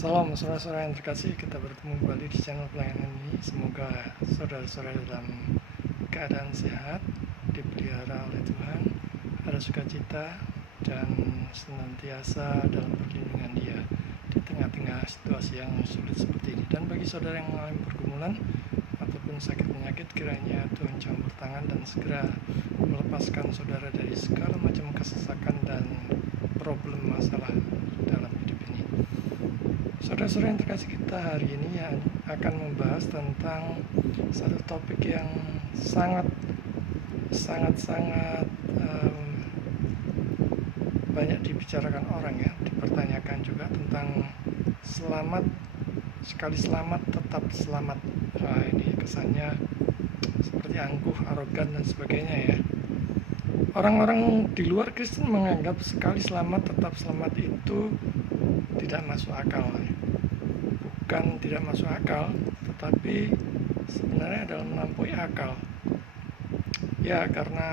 Salam saudara-saudara yang terkasih, kita bertemu kembali di channel pelayanan ini. Semoga saudara-saudara dalam keadaan sehat, dipelihara oleh Tuhan, ada sukacita, dan senantiasa dalam perlindungan Dia di tengah-tengah situasi yang sulit seperti ini. Dan bagi saudara yang mengalami pergumulan ataupun sakit penyakit, kiranya Tuhan campur tangan dan segera melepaskan saudara dari segala macam kesesakan dan problem masalah dalam hidup ini. Saudara-saudara yang terkasih, kita hari ini akan membahas tentang satu topik yang sangat banyak dibicarakan orang, ya, dipertanyakan juga, tentang selamat, sekali selamat tetap selamat. Nah, ini kesannya seperti angkuh, arogan dan sebagainya, ya. Orang-orang di luar Kristen menganggap sekali selamat tetap selamat itu tidak masuk akal, ya. Bukan tidak masuk akal, tetapi sebenarnya adalah melampaui akal. Ya, karena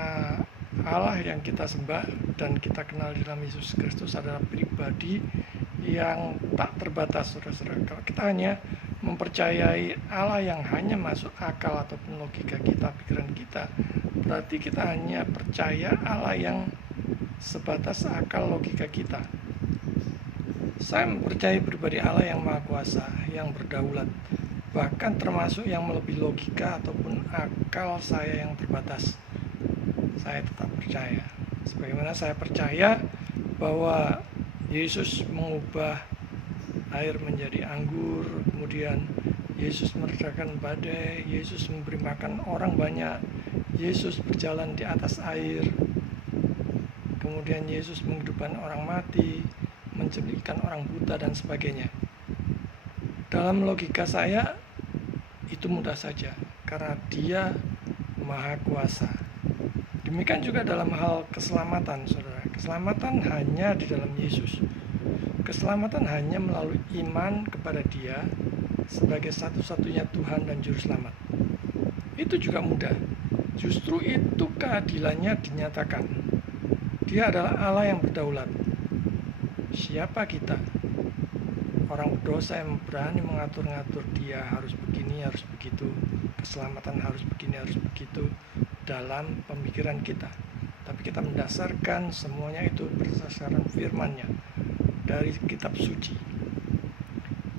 Allah yang kita sembah dan kita kenal di dalam Yesus Kristus adalah pribadi yang tak terbatas, saudara-saudara. Kalau kita hanya mempercayai Allah yang hanya masuk akal ataupun logika kita, pikiran kita, berarti kita hanya percaya Allah yang sebatas akal logika kita. Saya mempercayai pribadi Allah yang Maha Kuasa, yang berdaulat, bahkan termasuk yang melebihi logika ataupun akal saya yang terbatas. Saya tetap percaya. Sebagaimana saya percaya bahwa Yesus mengubah air menjadi anggur, kemudian Yesus meredakan badai, Yesus memberi makan orang banyak, Yesus berjalan di atas air, kemudian Yesus menghidupkan orang mati, menjadikan orang buta dan sebagainya. Dalam logika saya itu mudah saja, karena Dia Maha Kuasa. Demikian juga dalam hal keselamatan, saudara. Keselamatan hanya di dalam Yesus. Keselamatan hanya melalui iman kepada Dia sebagai satu-satunya Tuhan dan Juru Selamat. Itu juga mudah. Justru itu keadilannya dinyatakan. Dia adalah Allah yang berdaulat. Siapa kita? Orang berdosa yang berani mengatur-ngatur Dia harus begini, harus begitu, keselamatan harus begini, harus begitu dalam pemikiran kita. Tapi kita mendasarkan semuanya itu berdasarkan firman-Nya dari kitab suci.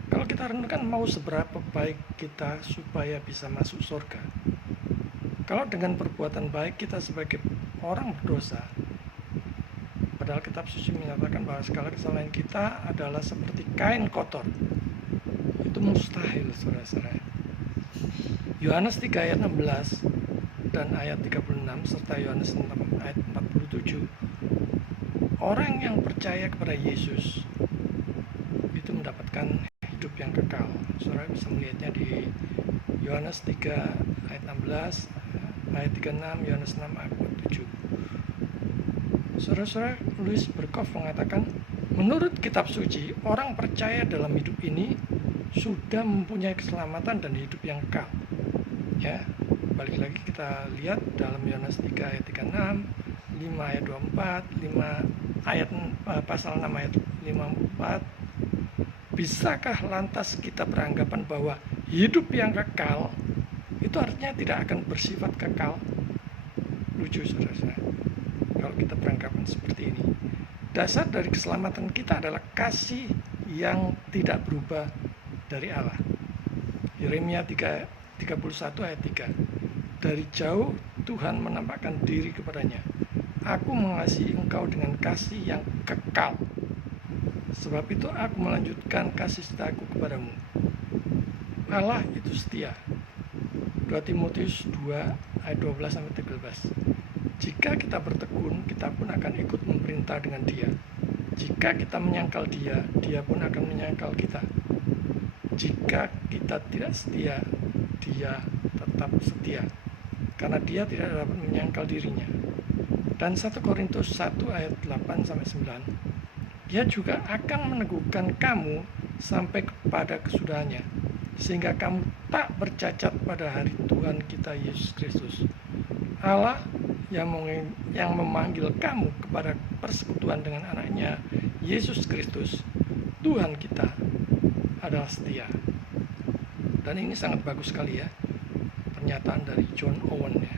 Kalau kita renungkan, mau seberapa baik kita supaya bisa masuk surga? Kalau dengan perbuatan baik kita sebagai orang berdosa, padahal kitab suci menyatakan bahwa segala kesalahan kita adalah seperti kain kotor, itu mustahil, saudara-saudara. Yohanes 3 ayat 16 dan ayat 36 serta Yohanes 6 ayat 47, orang yang percaya kepada Yesus itu mendapatkan hidup yang kekal. Saudara bisa melihatnya di Yohanes 3 ayat 16, ayat 36, Yohanes 6 ayat 47. Saudara-saudara, Louis Berkhof mengatakan, menurut kitab suci, orang percaya dalam hidup ini sudah mempunyai keselamatan dan hidup yang kekal. Ya, balik lagi kita lihat dalam Yohanes 3 ayat 36, 5 ayat 24, 5 ayat pasal 6 ayat 54. Bisakah lantas kita beranggapan bahwa hidup yang kekal itu artinya tidak akan bersifat kekal? Lucu, saudara-saudara, kalau kita beranggapan seperti ini. Dasar dari keselamatan kita adalah kasih yang tidak berubah dari Allah. Yeremia 31 ayat 3. Dari jauh Tuhan menampakkan diri kepadanya. Aku mengasihi engkau dengan kasih yang kekal. Sebab itu aku melanjutkan kasih setiaku kepadamu. Allah itu setia. 2 Timotius 2 ayat 12 sampai 13. Jika kita bertekun, kita pun akan ikut memerintah dengan Dia. Jika kita menyangkal Dia, Dia pun akan menyangkal kita. Jika kita tidak setia, Dia tetap setia, karena Dia tidak dapat menyangkal dirinya. Dan 1 Korintus 1 ayat 8 sampai 9, Dia juga akan meneguhkan kamu sampai kepada kesudahannya, sehingga kamu tak bercacat pada hari Tuhan kita Yesus Kristus. Allah yang memanggil kamu kepada persekutuan dengan anaknya Yesus Kristus, Tuhan kita, adalah setia. Dan ini sangat bagus sekali ya, pernyataan dari John Owen ya.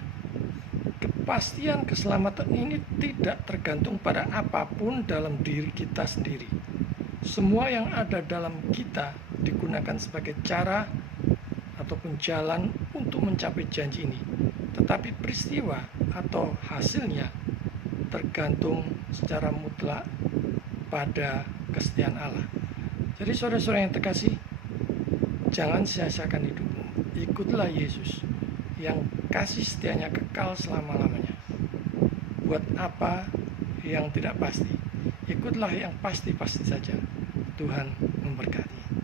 Kepastian keselamatan ini tidak tergantung pada apapun dalam diri kita sendiri. Semua yang ada dalam kita digunakan sebagai cara ataupun jalan untuk mencapai janji ini. Tetapi peristiwa atau hasilnya tergantung secara mutlak pada kesetiaan Allah. Jadi saudara-saudara yang terkasih, jangan sia-siakan hidupmu. Ikutlah Yesus yang kasih setianya kekal selama-lamanya. Buat apa yang tidak pasti, ikutlah yang pasti-pasti saja. Tuhan memberkati.